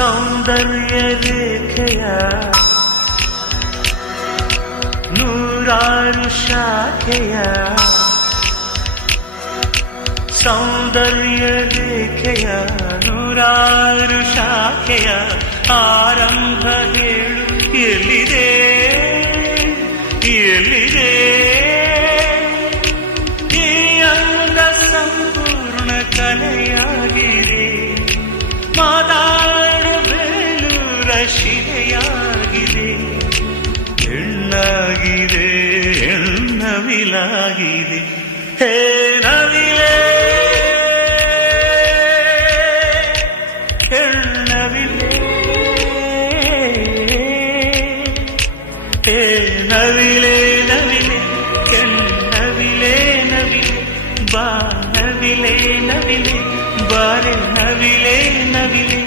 ಸೌಂದರ್ಯ ರೇಖೆಯ ನೂರಾರು ಶಾಖೆಯ ಸೌಂದರ್ಯ ರೇಖೆಯ ನೂರಾರು ಶಾಖೆಯ ಆರಂಭ ಹೇಳು ಎಲ್ಲಿದೆ ಎಲ್ಲಿದೆ ಈ ಅಂಗ ಸಂಪೂರ್ಣ ಕಲೆಯಾಗಿದೆ ಮಾತಾಡು ಬೇಲೂರ ಶಿಲೆಯಾಗಿದೆ ಹೆಣ್ಣಾಗಿದೆ ಹೆಣ್ಣವಿಲಾಗಿದೆ ಹೇ ನವಿಲೆ ಹೆಣ್ಣವಿಲೆ ಹೇ ನವಿಲೆ ನವಿಲೆ ಹೆಣ್ಣವಿಲೆ ನವಿಲೆ ಬಾ ನವಿಲೆ ನವಿಲೆ ಬಾರೆ ನವಿಲೆ ನವಿಲೆ